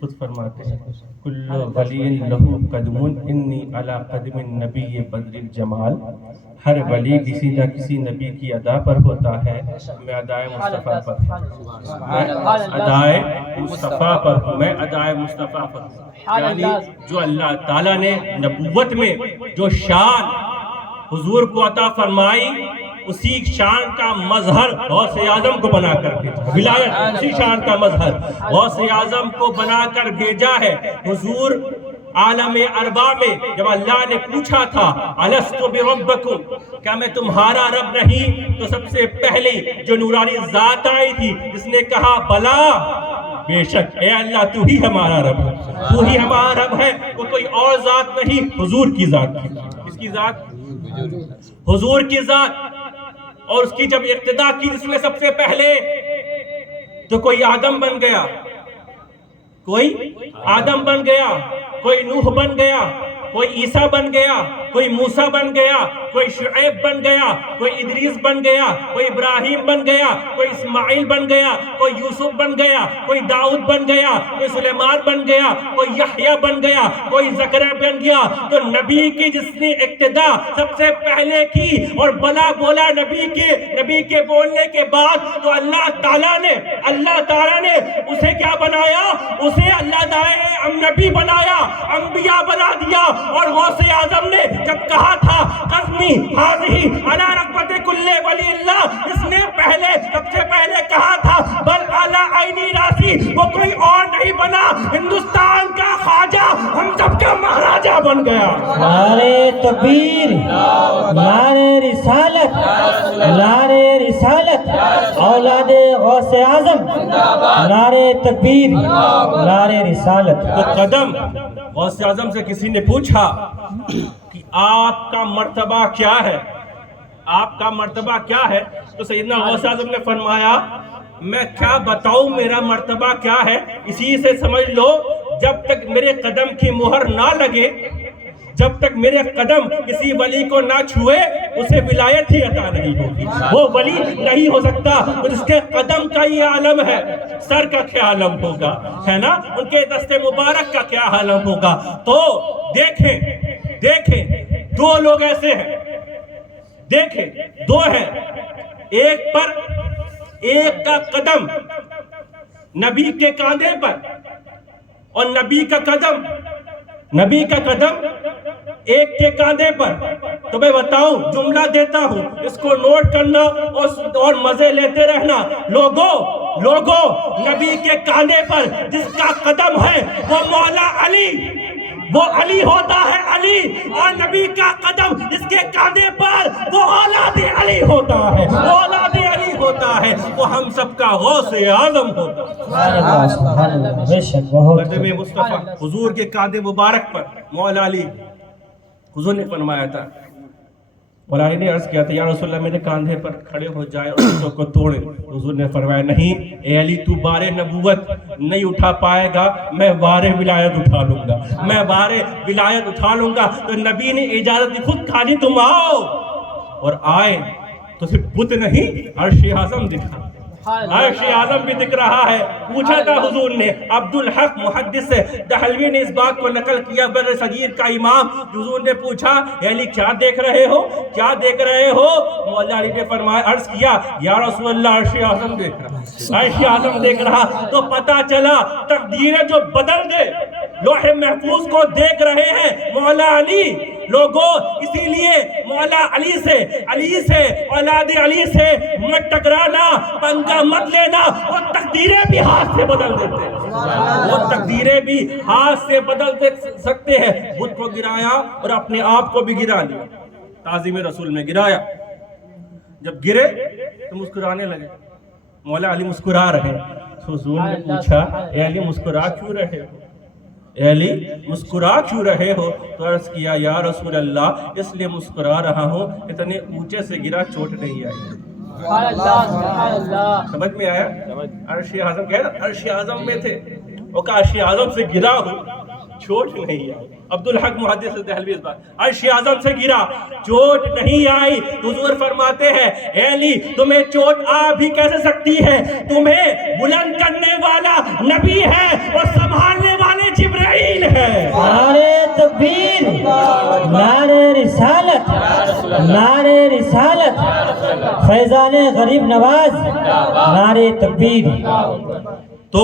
خود فرماتے ہیں کل ولی لہو قدم انی علی قدم النبی بدر الجمال، ہر ولی کسی نہ کسی نبی کی ادا پر ہوتا ہے، میں ادائے مصطفیٰ پر ہوں، میں ادائے مصطفیٰ پر ہوں، میں ادائے مصطفیٰ پر ہوں۔ یعنی جو اللہ تعالیٰ نے نبوت میں جو شان حضور کو عطا فرمائی، اسی شان کا مظہر غوث اعظم کو بنا کر بھیجا، ولایت اسی شان کا مظہر غوث اعظم کو بنا کر بھیجا ہے۔ حضور عالم ارواح میں جب اللہ نے پوچھا تھا الست بربکم، کیا میں تمہارا رب نہیں، تو سب سے پہلی جو نورانی ذات آئی تھی جس نے کہا بلا، بے شک اے اللہ تو ہی ہمارا رب ہے، تو ہی ہمارا رب ہے، وہ کوئی اور ذات نہیں، حضور کی ذات تھی۔ کس کی ذات؟ حضور کی ذات۔ اور اس کی جب اقتدا کی جس میں سب سے پہلے، تو کوئی آدم بن گیا، کوئی آدم بن گیا، کوئی نوح بن گیا، کوئی عیسیٰ بن گیا، کوئی موسیٰ بن گیا، کوئی شعیب بن گیا، کوئی ادریس بن گیا، کوئی ابراہیم بن گیا، کوئی اسماعیل بن گیا، کوئی یوسف بن گیا، کوئی داؤد بن گیا، کوئی سلیمان بن گیا، کوئی یحییٰ بن گیا، کوئی زکریا بن گیا۔ تو نبی کی جس نے ابتدا سب سے پہلے کی اور بلا بولا نبی کے بولنے کے بعد، تو اللہ تعالیٰ نے اسے کیا بنایا؟ اسے اللہ تعالیٰ نے نبی بنایا، انبیاء بنا دیا۔ اور غوث اعظم نے جب کہا تھا قسمی حاضی علی رغبت کل ولی اللہ، اس نے سب سے پہلے کہا تھا بل علی عینی راسی، وہ کوئی اور نہیں بنا، ہندوستان کا خواجہ، ہم سب کا مہاراجہ بن گیا۔ نعرے تکبیر، نعرے رسالت، نعرے رسالت، اولاد غوث اعظم، نعرے تکبیر، نعرے رسالت۔ تو قدم غوث اعظم سے کسی نے پوچھا کہ آپ کا مرتبہ کیا ہے، آپ کا مرتبہ کیا ہے؟ تو سیدنا غوث اعظم نے فرمایا میں کیا بتاؤں میرا مرتبہ کیا ہے، اسی سے سمجھ لو جب تک میرے قدم کی مہر نہ لگے، جب تک میرے قدم کسی ولی کو نہ چھوئے، اسے ولایت ہی عطا نہیں ہوگی، وہ ولی نہیں ہو سکتا۔ جس کے قدم کا یہ عالم ہے، سر کا کیا عالم ہوگا، ہے نا، ان کے دست مبارک کا کیا عالم ہوگا۔ تو دیکھیں دو لوگ ایسے ہیں، دیکھیں دو ہیں، ایک کا قدم نبی کے کاندھے پر، اور نبی کا قدم ایک کے کاندھے پر۔ تو میں بتاؤں، جملہ دیتا ہوں، اس کو نوٹ کرنا اور مزے لیتے رہنا۔ لوگوں نبی کے کاندھے پر جس کا قدم ہے وہ مولا علی، وہ علی ہوتا ہے، علی، اور نبی کا قدم جس کے کاندھے پر وہ اولاد علی ہوتا ہے، وہ اولاد علی ہوتا ہے، وہ ہم سب کا غوث اعظم ہوتا ہے۔ قدم مصطفیٰ حضور کے کاندھے مبارک پر مولا علی، حضور نے فرمایا تھا، مولا علی نے عرض کیا تھا یا رسول اللہ میرے کاندھے پر کھڑے ہو جائے اور رشتوں کو توڑے۔ حضور نے فرمایا نہیں اے علی، تو بار نبوت نہیں اٹھا پائے گا، میں بار ولایت اٹھا لوں گا، میں بار ولایت اٹھا لوں گا۔ تو نبی نے اجازت دی، خود خالی تم آؤ، اور آئے تو صرف بت نہیں، عرش اعظم دکھا، عرش اعظم بھی دکھ رہا ہے۔ پوچھا تھا حضور نے، عبدالحق محدث دہلوی نے اس بات کو نقل کیا، بر صغیر کا امام، حضور نے پوچھا اے علی کیا دیکھ رہے ہو، کیا دیکھ رہے ہو؟ مولا علی نے فرمایا، عرض کیا یا رسول اللہ عرش اعظم دیکھ رہا، عرش اعظم دیکھ رہا۔ تو پتا چلا تقدیریں جو بدل دے، لوح محفوظ کو دیکھ رہے ہیں مولا علی۔ لوگوں اسی لیے مولا علی سے اولاد علی سے مت ٹکرانا، پنگا مت لینا، وہ تقدیریں بھی ہاتھ سے بدل دیتے ہیں، وہ تقدیریں بھی ہاتھ سے بدل سکتے ہیں۔ بت کو گرایا اور اپنے آپ کو بھی گرا لیا، تعظیم رسول میں گرایا، جب گرے تو مسکرانے لگے، مولا علی مسکرا رہے۔ حضور نے پوچھا اے علی مسکرا کیوں رہے ہو، اے علی مسکرا کیوں رہے ہو؟ تو عرض کیا یا رسول اللہ اس لیے مسکرا رہا ہوں اتنے اونچے سے گرا چوٹ نہیں آئی۔ سمجھ میں آیا؟ عرش اعظم کہہ رہا، عرش اعظم میں تھے، وہ کہا عرش اعظم سے گرا ہوں چوٹ نہیں آئی۔ عبدالحق محدث دہلوی اس بات، عرش اعظم سے گرا چوٹ نہیں آئی۔ حضور فرماتے ہیں اے علی تمہیں چوٹ آ بھی کیسے سکتی ہے، تمہیں بلند کرنے والا نبی رسالت فیضان غریب نواز نعرہ تکبیر تو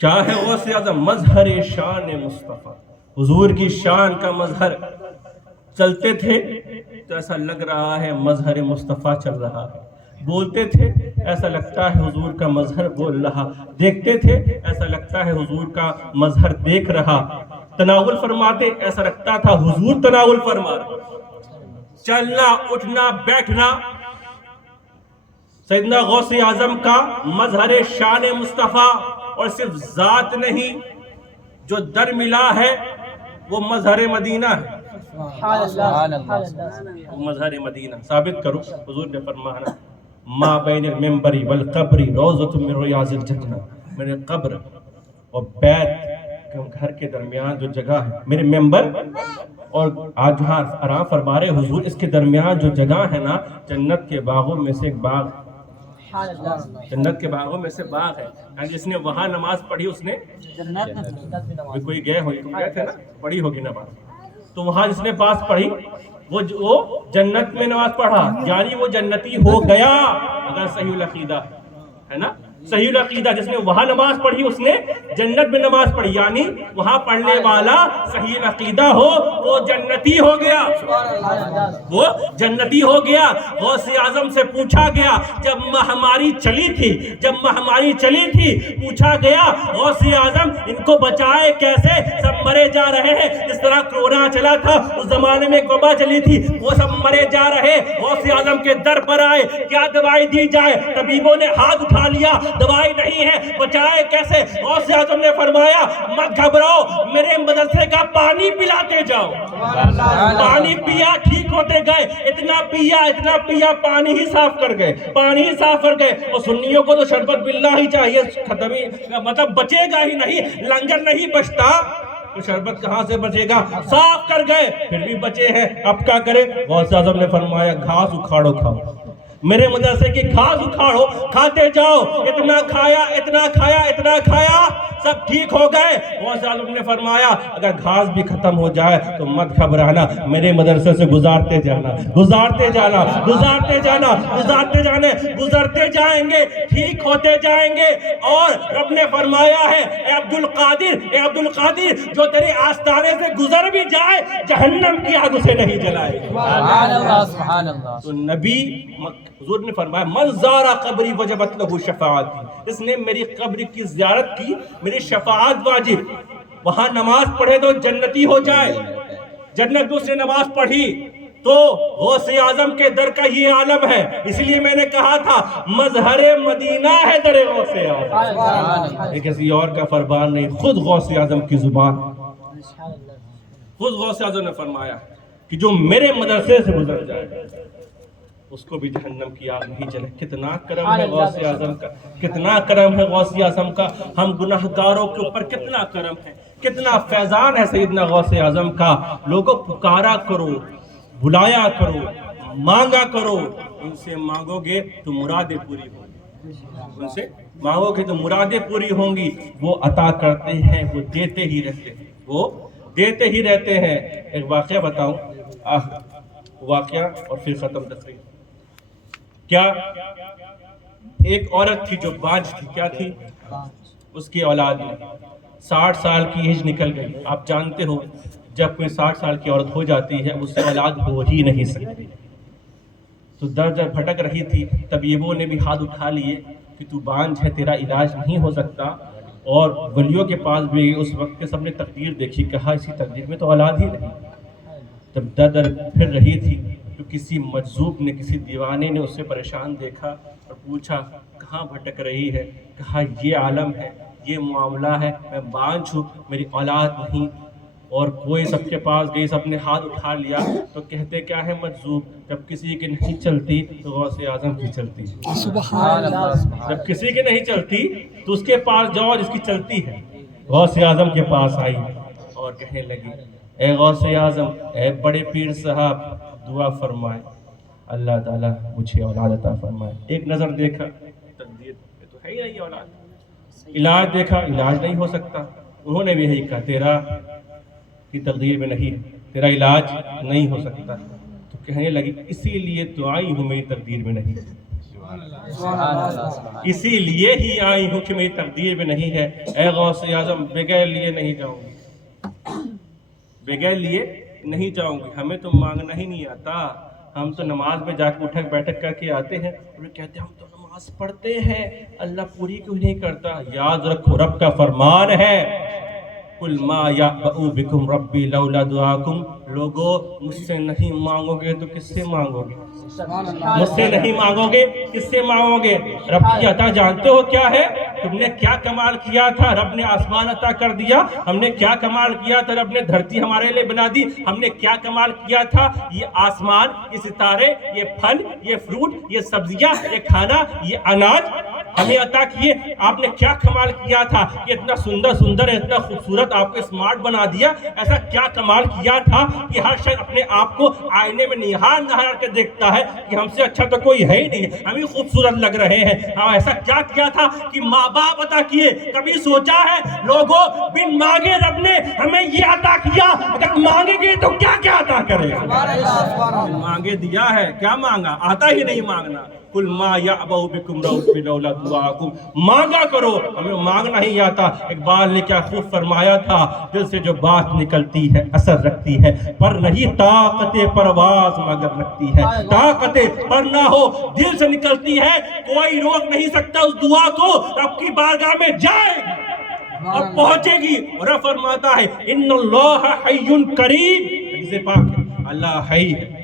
کیا ہے غوث اعظم؟ مظہر شان مصطفیٰ، حضور کی شان کا مظہر. چلتے تھے تو ایسا لگ رہا ہے مظہر مصطفیٰ چل رہا ہے، بولتے تھے ایسا لگتا ہے حضور کا مظہر بول رہا، دیکھتے تھے ایسا لگتا ہے حضور کا مظہر دیکھ رہا، تناول فرماتے ایسا لگتا تھا حضور تناول فرما رہے. چلنا اٹھنا بیٹھنا سیدنا غوث اعظم کا مظہر شان مصطفیٰ، اور صرف ذات نہیں، جو در ملا ہے وہ مظہر مدینہ ہے. وہ مظہر مدینہ ثابت کرو. حضور نے فرمایا ما بین المنبر والقبر روضۃ من ریاض الجنہ، میرے قبر اور بیت گھر کے درمیان جو جگہ ہے، میرے ممبر اور آج جہاں آرام فرما رہے حضور، اس کے درمیان جو جگہ ہے نا، جنت کے باغوں میں سے ایک باغ، جنت کے باغوں میں سے باغ ہے. یعنی جس نے وہاں نماز پڑھی اس نے کوئی گئے ہوئی، تم گئے تھے نا، پڑھی ہوگی نماز، تو وہاں جس نے پاس پڑھی وہ جنت میں نماز پڑھا، یعنی وہ جنتی ہو گیا. اگر صحیح العقیدہ ہے نا، صحیح العقیدہ جس نے وہاں نماز پڑھی اس نے جنت میں نماز پڑھی، یعنی وہاں پڑھنے والا صحیح العقیدہ ہو وہ جنتی ہو گیا، وہ جنتی ہو گیا. غوث اعظم سے پوچھا گیا جب مہاماری چلی تھی پوچھا گیا غوث اعظم ان کو بچائے کیسے، سب مرے جا رہے ہیں. اس طرح کورونا چلا تھا، اس زمانے میں ایک وبا چلی تھی، وہ سب مرے جا رہے. غوث اعظم کے در پر آئے، کیا دوائی دی جائے؟ طبیبوں نے ہاتھ اٹھا لیا، دوائی نہیں ہے، بچائے کیسے؟ غوث اعظم نے فرمایا مت گھبراؤ، میرے مدرسے کا پانی پلاتے جاؤ. پانی پیا ٹھیک ہوتے گئے، اتنا پیا پانی ہی صاف کر گئے. اور سنیوں کو تو شربت باللہ ہی چاہیے، ختم ہی مطلب بچے گا ہی نہیں، لنگر نہیں بچتا تو شربت کہاں سے بچے گا؟ صاف کر گئے پھر بھی بچے ہیں، اب کیا کرے؟ غوث اعظم نے فرمایا گھاس اکھاڑو کھاؤ، میرے مدرسے کی گھاس اکھاڑو، کھاتے جاؤ. اتنا کھایا سب ٹھیک ہو گئے. غوث اعظم نے فرمایا اگر گھاس بھی ختم ہو جائے تو مت گھبرانا، میرے مدرسے سے گزارتے جائیں گے، ٹھیک ہوتے جائیں گے. اور رب نے فرمایا ہے اے عبد القادر جو تیرے آستانے سے گزر بھی جائے جہنم کی آگ اسے نہیں جلائے. سبحان اللہ. تو نبی حضور نے فرمایا من زار قبری وجبت لہ شفاعتی، اس نے میری قبر کی زیارت کی میری شفاعت واجب. وہاں نماز پڑھے تو جنتی ہو جائے، جنت اس نے نماز پڑھی تو غوث اعظم کے در کا یہ عالم ہے. اس لیے میں نے کہا تھا مظہر مدینہ ہے در غوث اعظم، یہ کسی اور کا فرمان نہیں، خود غوث اعظم کی زبان. خود غوث اعظم نے فرمایا کہ جو میرے مدرسے سے گزر جائے اس کو بھی جہنم کی آگ نہیں جلے. کتنا کرم ہے غوث اعظم کا، کتنا کرم ہے غوث اعظم کا. ہم گناہگاروں کے اوپر کتنا کرم ہے، کتنا فیضان ہے سیدنا غوث اعظم کا. لوگوں پکارا کرو، بلایا کرو، مانگا کرو. ان سے مانگو گے تو مرادیں پوری ہوں گی، ان سے مانگو گے تو مرادیں پوری ہوں گی. وہ عطا کرتے ہیں، وہ دیتے ہی رہتے ہیں. ایک واقعہ بتاؤں، واقعہ اور پھر ختم تقریر. کیا ایک عورت تھی جو بانجھ تھی، کیا تھی؟ اس کی اولاد نہیں، 60 سال کی ایج نکل گئی. آپ جانتے ہو جب کوئی 60 سال کی عورت ہو جاتی ہے اس سے اولاد ہو ہی نہیں سکتی. تو در در بھٹک رہی تھی، طبیبوں نے بھی ہاتھ اٹھا لیے کہ تو بانجھ ہے، تیرا علاج نہیں ہو سکتا. اور ولیوں کے پاس بھی اس وقت کے سب نے تقدیر دیکھی، کہا اسی تقدیر میں تو اولاد ہی نہیں. جب در در پھر رہی تھی تو کسی مجذوب نے، کسی دیوانے نے اسے پریشان دیکھا اور پوچھا کہاں بھٹک رہی ہے؟ کہا یہ عالم ہے، یہ معاملہ ہے، میں بانجھ ہوں، میری اولاد نہیں. اور کوئی سب کے پاس گئی، سب نے ہاتھ اٹھا لیا. تو کہتے کیا ہے مجذوب، جب کسی کی نہیں چلتی تو غوث اعظم کی چلتی. سبحان اللہ. جب کسی کی نہیں چلتی تو اس کے پاس جاؤ جس کی چلتی ہے. غوث اعظم کے پاس آئی اور کہنے لگی اے غوث اعظم، اے بڑے پیر صاحب، دعا فرمائے اللہ تعالیٰ مجھے اولاد عطا فرمائے. ایک نظر دیکھا، تقدیر میں تو ہے ہی نہیں اولاد. علاج دیکھا، علاج نہیں ہو سکتا. انہوں نے بھی یہی کہا تیرا کی تقدیر میں نہیں، تیرا علاج نہیں ہو سکتا. تو کہنے لگی اسی لیے تو آئی ہوں میری تقدیر میں نہیں، اسی لیے ہی آئی ہوں کہ میری تقدیر میں نہیں ہے۔ اے غوث اعظم بغیر لیے نہیں جاؤں گی، بغیر لیے نہیں جاؤں گی، ہمیں تو مانگنا ہی نہیں آتا، ہم تو نماز میں جا کے اٹھک بیٹھک کر کے آتے ہیں اور کہتے ہیں ہم تو نماز پڑھتے ہیں، اللہ پوری کیوں نہیں کرتا؟ یاد رکھو رب کا فرمان ہے قُلْ مَا يَعْبَأُ بِكُمْ رَبِّي لَوْلَا دُعَاكُمْ، لوگو مجھ سے نہیں مانگو گے تو کس سے مانگو گے؟ مجھ سے نہیں مانگو گے کس سے مانگو گے؟ رب کی عطا جانتے ہو کیا ہے؟ تم نے کیا کمال کیا تھا، رب نے آسمان عطا کر دیا، ہم نے کیا کمال کیا تھا، رب نے دھرتی ہمارے لیے بنا دی، ہم نے کیا کمال کیا تھا، یہ آسمان، یہ ستارے، یہ پھل، یہ فروٹ، یہ سبزیاں، یہ کھانا، یہ اناج ہمیں عطا کیے، آپ نے کیا کمال کیا تھا کہ اتنا سندر ہے، اتنا خوبصورت آپ کو اسمارٹ بنا دیا، ایسا کیا کمال کیا تھا کہ ہر شخص اپنے آپ کو آئینے میں نہار نہار کے دیکھتا ہے کہ ہم سے اچھا تو کوئی ہے ہی نہیں، ہم ہی خوبصورت لگ رہے ہیں۔ ایسا کیا کیا تھا کہ ماں باپ عطا کیے، کبھی سوچا ہے لوگوں بن مانگے رب نے ہمیں یہ عطا کیا، اگر مانگے گے تو کیا کیا عطا کرے گا؟ مانگے دیا ہے، کیا مانگا؟ آتا ہی نہیں مانگنا۔ قُلْ مَا يَعْبَأُ بِكُمْ رَبِّي لَوْلَا دُعَاكُمْ، مانگا کرو، ہمیں مانگنا ہی آتا۔ اقبال نے کیا خوب فرمایا تھا، دل سے جو بات نکلتی ہے اثر رکھتی ہے، پر نہیں طاقت پرواز مگر رکھتی ہے، طاقت پر نہ ہو دل سے نکلتی ہے، کوئی روک نہیں سکتا اس دعا کو، رب کی بارگاہ میں جائے گی اور پہنچے گی۔ اور رب فرماتا ہے ان اللہ حی کریم، حدیث پاک ہے، اللہ حی ہے،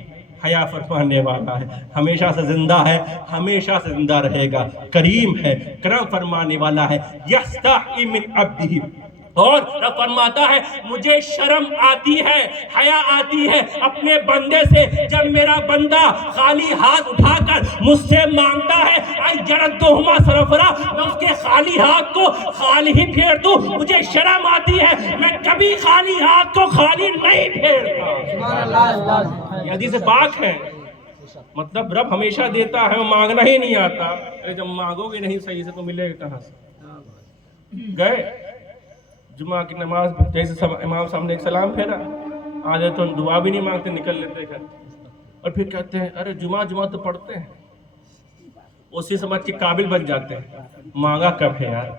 حیا فرمانے والا ہے، ہمیشہ سے زندہ ہے، ہمیشہ سے زندہ رہے گا، کریم ہے، کرم فرمانے والا ہے، یستحی من عبدہ، اور رب فرماتا ہے مجھے شرم آتی ہے، حیا آتی ہے اپنے بندے سے، جب میرا بندہ خالی ہاتھ اٹھا کر مجھ سے مانگتا ہے، اجرتہما سرفرا، میں اس کے خالی ہاتھ کو خالی ہی پھیر دوں، مجھے شرم آتی ہے، میں کبھی خالی ہاتھ کو خالی نہیں پھیرتا۔ یہ حدیث پاک ہے، مطلب رب ہمیشہ دیتا ہے، مانگنا ہی نہیں آتا، جب مانگو گے نہیں صحیح سے تو ملے گا کہاں سے؟ گئے جمعہ کی نماز جیسے امام صاحب نے ایک سلام پھیرا، آج تو دعا بھی نہیں مانگتے، نکل لیتے گھر، اور پھر کہتے ہیں ارے جمعہ تو پڑھتے ہیں، اسی سمجھ کے قابل بن جاتے ہیں۔ مانگا کب ہے یار؟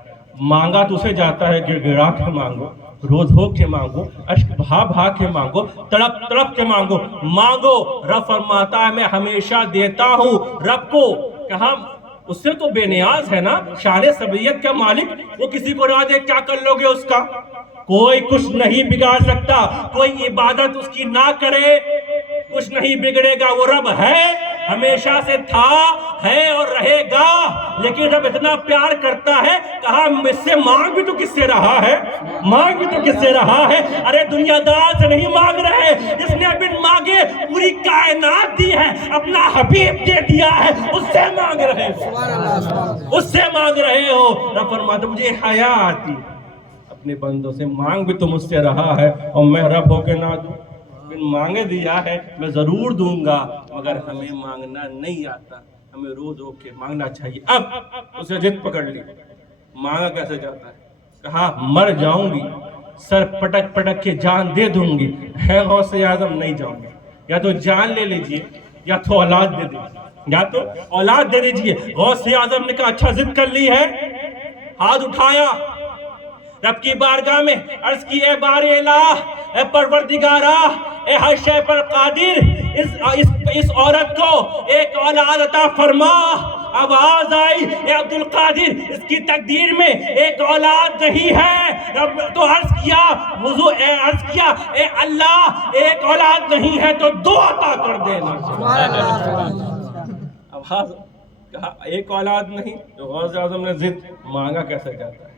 مانگا تو اسے جاتا ہے گڑ گڑا کے مانگو، رو دھو کے مانگو، اشک بہا بہا کے مانگو، تڑپ تڑپ کے مانگو، مانگو۔ رب فرماتا ہے میں ہمیشہ دیتا ہوں۔ رب کو کہا اس سے تو بے نیاز ہے نا، شان سبعیت کا مالک، وہ کسی کو راہ دے کیا کر لو گے اس کا؟ کوئی کچھ نہیں بگاڑ سکتا، کوئی عبادت اس کی نہ کرے کچھ نہیں بگڑے گا، وہ رب ہے، ہمیشہ سے تھا، ہے اور رہے گا۔ لیکن رب اتنا پیار کرتا ہے، کہا مجھ سے مانگ بھی تو کس سے رہا ہے، مانگ بھی تو کس سے رہا ہے؟ ارے دنیا دار سے نہیں مانگ رہے، جس نے بن مانگے پوری کائنات دی ہے، اپنا حبیب دے دیا ہے، اس سے مانگ رہے ہو، اس سے مانگ رہے ہو۔ رب فرماتا مجھے حیا آتی ہے اپنے بندوں سے، مانگ بھی تو مجھ سے رہا ہے، اور میں رب ہو کے نہ دوں؟ مانگے دیا ہے، میں ضرور دوں گا، مگر ہمیں مانگنا نہیں آتا، ہمیں روز رو کے مانگنا چاہیے۔ اب اسے ضد پکڑ لی، مانگا کیسے جاتا ہے؟ کہا مر جاؤں گی، سر پٹک پٹک کے جان دے دوں گی، ہے غوث اعظم نہیں جاؤں گی، یا تو جان لے لیجئے یا تو اولاد دے دیجئے، یا تو اولاد دے دیجئے۔ غوث اعظم نے کہا اچھا ضد کر لی ہے، ہاتھ اٹھایا رب کی بارگاہ میں، عرض کی اے بار الہ، اے پروردگارہ، اے ہر شے پر قادر، اس عورت کو ایک اولاد عطا فرما۔ آواز آئی اے عبد القادر، اس کی تقدیر میں ایک اولاد نہیں ہے۔ رب تو عرض کیا وضو عرض کیا اے اللہ ایک اولاد نہیں ہے تو دو عطا کر دینا۔ آواز کہا ایک اولاد نہیں، تو غوث اعظم نے ضد، مانگا کیسے جاتا ہے،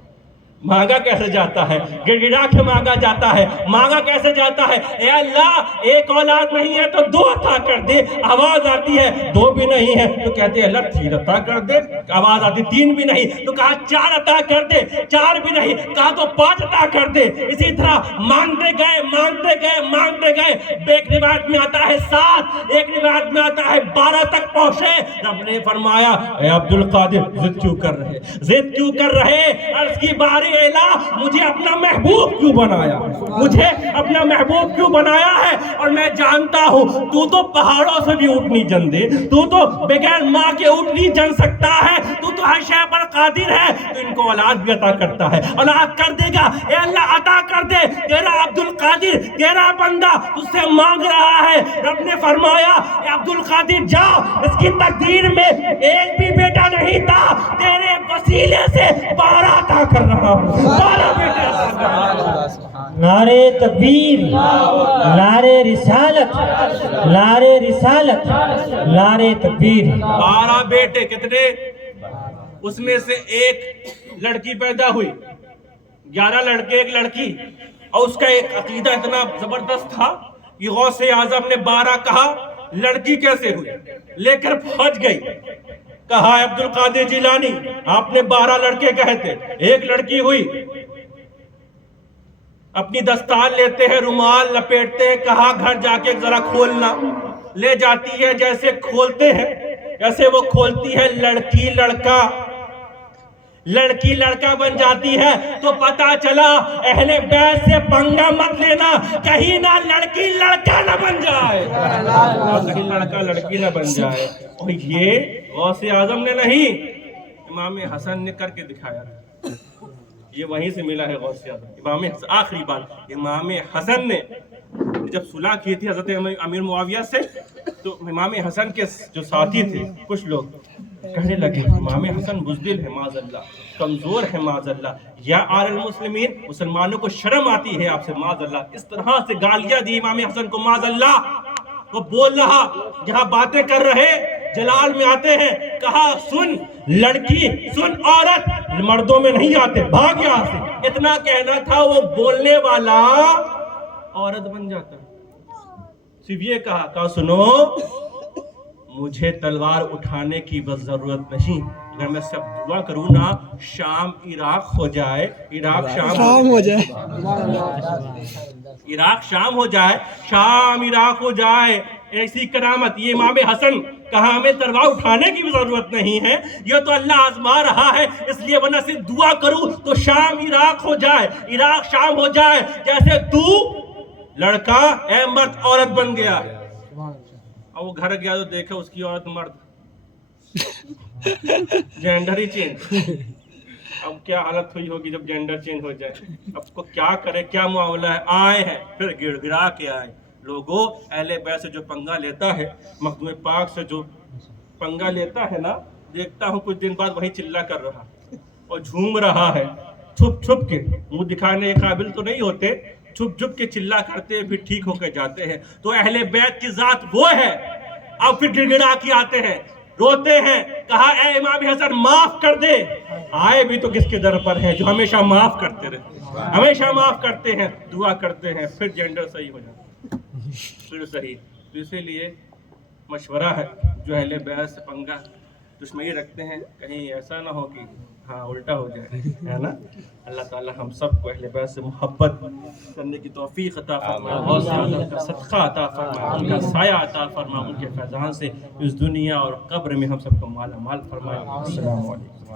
مانگا کیسے جاتا ہے، گڑ گڑا کے مانگا جاتا ہے، مانگا کیسے جاتا ہے، اے اللہ ایک اولاد نہیں ہے تو دو عطا کر دے۔ آواز آتی ہے دو بھی نہیں ہے تو کہتے ہیں اللہ تین عطا کر دے، آواز آتی تین بھی نہیں تو کہا چار عطا کر دے، چار بھی نہیں کہا تو پانچ عطا کر دے۔ اسی طرح مانگتے گئے مانگتے گئے مانگتے گئے، ایک روایت میں آتا ہے 7، ایک روایت میں آتا ہے 12 تک پہنچے۔ رب نے فرمایا اے عبد القادر ضد کیوں کر رہے، ضد کیوں کر رہے؟ عرض کی باری الہ مجھے اپنا محبوب کیوں بنایا ہے، مجھے اپنا محبوب کیوں بنایا ہے؟ اور میں جانتا ہوں تو پہاڑوں سے بھی اونٹ نہیں جن دے، تو بغیر ماں کے اونٹ نہیں جن سکتا ہے، تو ہر شے پر قادر ہے، تو ان کو اولاد بھی عطا کرتا ہے، اولاد کر دے گا۔ اے اللہ عطا کر دے، تیرا عبد القادر تیرا بندہ تجھ سے مانگ رہا ہے۔ رب نے فرمایا اے عبد القادر جا، اس کی تقدیر میں ایک بھی بیٹا نہیں تھا، تیرے وسیلے سے 12 عطا کر رہا ہوں، 12 بیٹے عطا کر رہا ہوں۔ نعرے تکبیر، نعرے رسالت، نعرے رسالت، نعرے تکبیر۔ 12 بیٹے کتنے؟ اس میں سے ایک لڑکی پیدا ہوئی، 11 لڑکے ایک لڑکی، اور اس کا ایک عقیدہ اتنا زبردست تھا کہ غوث اعظم نے 12 کہا، لڑکی کیسے ہوئی؟ لے کر پھنس گئی۔ کہا عبد القادر جیلانی آپ نے 12 لڑکے کہے تھے، ایک لڑکی ہوئی۔ اپنی دستار لیتے ہیں، رومال لپیٹتے ہیں، کہا گھر جا کے ذرا کھولنا۔ لے جاتی ہے، جیسے کھولتے ہیں جیسے وہ کھولتی ہے، لڑکی لڑکا، لڑکی لڑکا بن جاتی ہے۔ تو پتا چلا اہل بیت سے پنگا مت لینا، کہیں نہ لڑکی لڑکا نہ بن جائے، کہیں لڑکا لڑکی نہ بن جائے۔ اور یہ غوث اعظم نے نہیں، امام حسن نے کر کے دکھایا، یہ وہیں سے ملا ہے غوث اعظم۔ امام حسن، آخری بات، امام حسن نے جب صلح کی تھی حضرت امیر معاویہ سے، تو امام حسن کے جو ساتھی تھے کچھ لوگ کہنے لگے امام حسن بزدل ہے معاذ اللہ، کمزور ہے معاذ اللہ، یا آل المسلمین مسلمانوں کو شرم آتی ہے آپ سے معاذ اللہ، اس طرح سے گالیاں دی امام حسن کو معاذ اللہ۔ وہ بول رہا، جہاں باتیں کر رہے جلال میں آتے ہیں، کہا سن لڑکی، سن عورت، مردوں میں نہیں آتے، بھاگ یہاں سے۔ اتنا کہنا تھا، وہ بولنے والا عورت بن جاتا۔ صرف یہ کہا سنو مجھے تلوار اٹھانے کی بس ضرورت نہیں، اگر میں سب دعا کروں نا شام عراق ہو جائے، عراق شام ہو جائے، عراق شام ہو جائے، شام عراق ہو جائے، ایسی کرامت۔ یہ امام حسن کہا ہمیں تلوار اٹھانے کی بھی ضرورت نہیں ہے، یہ تو اللہ آزما رہا ہے، اس لیے ورنہ صرف دعا کروں تو شام عراق ہو جائے، عراق شام ہو جائے، جیسے تو لڑکا اے مرد عورت بن گیا۔ اور وہ گھر گیا تو دیکھا اس کی عورت مرد، جینڈر ہی چینج۔ اب کیا حالت ہوئی ہوگی جب جینڈر چینج ہو جائے، اب کو کیا کرے، کیا معاملہ ہے۔ آئے ہیں پھر گڑ گڑا کے آئے۔ لوگوں اہل بیت سے جو پنگا لیتا ہے، مخدوم پاک سے جو پنگا لیتا ہے نا، دیکھتا ہوں کچھ دن بعد وہی چلا کر رہا اور جھوم رہا ہے، چھپ چھپ کے، منہ دکھانے کے قابل تو نہیں ہوتے، چھپ چھپ کے چلا کرتے پھر ٹھیک ہو کے جاتے ہیں۔ تو اہل بیت کی ذات وہ ہے۔ اب پھر گڑ گڑا کے آتے ہیں، روتے ہیں، کہا اے امام حسن معاف کر دے۔ آئے بھی تو کس کے در پر ہے جو ہمیشہ معاف کرتے رہے، ہمیشہ معاف کرتے ہیں، دعا کرتے ہیں، پھر جینڈر صحیح ہو جاتا پھر صحیح۔ تو اسی لیے مشورہ ہے جو اہل بیت سے پنگا دشمنی رکھتے ہیں، کہیں ایسا نہ ہو کہ ہاں الٹا ہو جائے، ہے نا۔ اللہ تعالی ہم سب کو اہل بیت سے محبت کرنے کی توفیق عطا فرمائے، غوث اعظم کا صدقہ عطا فرمائے، ان کا سایہ عطا فرمائے، ان کے فیضان سے اس دنیا اور قبر میں ہم سب کو مالا مال فرمائے۔ السلام علیکم۔